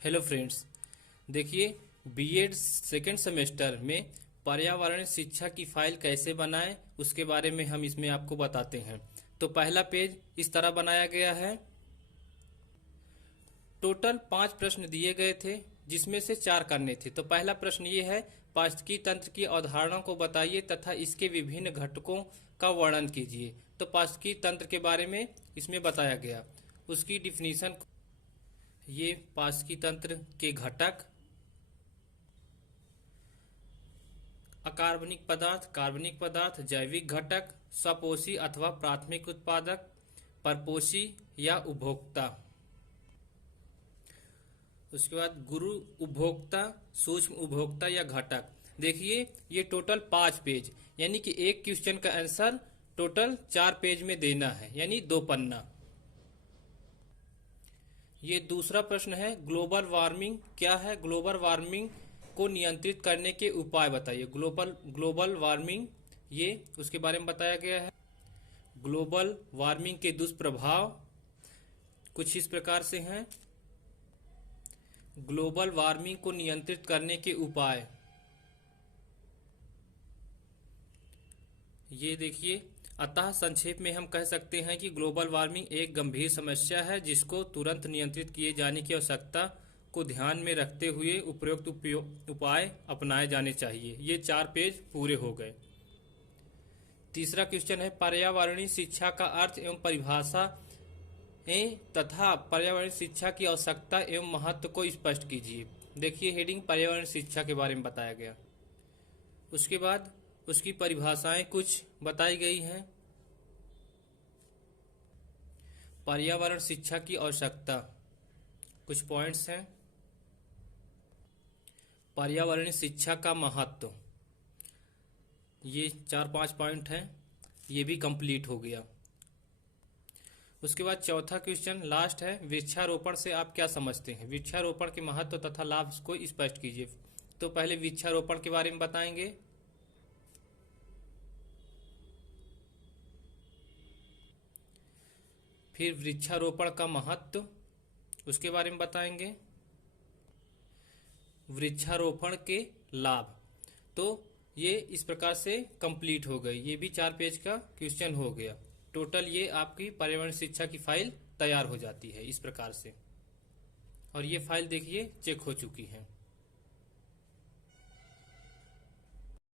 Hello friends, देखिए BEd second semester में पर्यावरण शिक्षा की फाइल कैसे बनाएं उसके बारे में हम इसमें आपको बताते हैं। तो पहला पेज इस तरह बनाया गया है। टोटल 5 प्रश्न दिए गए थे जिसमें से 4 करने थे। तो पहला प्रश्न ये है, पारिस्थितिकी तंत्र की अवधारणा को बताइए तथा इसके विभिन्न घटकों का वर्णन कीजिए। तो पारिस्थितिकी तंत्र के बारे में इसमें बताया गया, उसकी डिफिनीशन। ये पारिस्थितिकी तंत्र के घटक अकार्बनिक पदार्थ, कार्बनिक पदार्थ, जैविक घटक, स्वपोषी अथवा प्राथमिक उत्पादक, परपोषी या उपभोक्ता। उसके बाद गुरु उपभोक्ता, सूक्ष्म उपभोक्ता या घटक। देखिए ये टोटल 5 पेज, यानी कि एक क्वेश्चन का आंसर टोटल 4 पेज में देना है, यानी 2 पन्ना। ये दूसरा प्रश्न है, ग्लोबल वार्मिंग क्या है? ग्लोबल वार्मिंग को नियंत्रित करने के उपाय बताइए। ग्लोबल वार्मिंग, ये उसके बारे में बताया गया है। ग्लोबल वार्मिंग के दुष्प्रभाव कुछ इस प्रकार से हैं। ग्लोबल वार्मिंग को नियंत्रित करने के उपाय, ये देखिए। अतः संक्षेप में हम कह सकते हैं कि ग्लोबल वार्मिंग एक गंभीर समस्या है जिसको तुरंत नियंत्रित किए जाने की आवश्यकता को ध्यान में रखते हुए उपयुक्त उपाय अपनाए जाने चाहिए। ये 4 पेज पूरे हो गए। तीसरा क्वेश्चन है, पर्यावरणीय शिक्षा का अर्थ एवं परिभाषा तथा पर्यावरण शिक्षा की आवश्यकता एवं महत्व को स्पष्ट कीजिए। देखिए हेडिंग पर्यावरण शिक्षा के बारे में बताया गया। उसके बाद उसकी परिभाषाएं कुछ बताई गई हैं। पर्यावरण शिक्षा की आवश्यकता, कुछ पॉइंट्स हैं। पर्यावरण शिक्षा का महत्व, ये 4-5 पॉइंट हैं, ये भी कंप्लीट हो गया। उसके बाद चौथा क्वेश्चन लास्ट है, वृक्षारोपण से आप क्या समझते हैं? वृक्षारोपण के महत्व तथा लाभ को स्पष्ट कीजिए। तो पहले वृक्षारोपण के बारे में बताएंगे, फिर वृक्षारोपण का महत्व, उसके बारे में बताएंगे, वृक्षारोपण के लाभ। तो ये इस प्रकार से कंप्लीट हो गई। ये भी 4 पेज का क्वेश्चन हो गया। टोटल ये आपकी पर्यावरण शिक्षा की फाइल तैयार हो जाती है इस प्रकार से। और ये फाइल देखिए चेक हो चुकी है।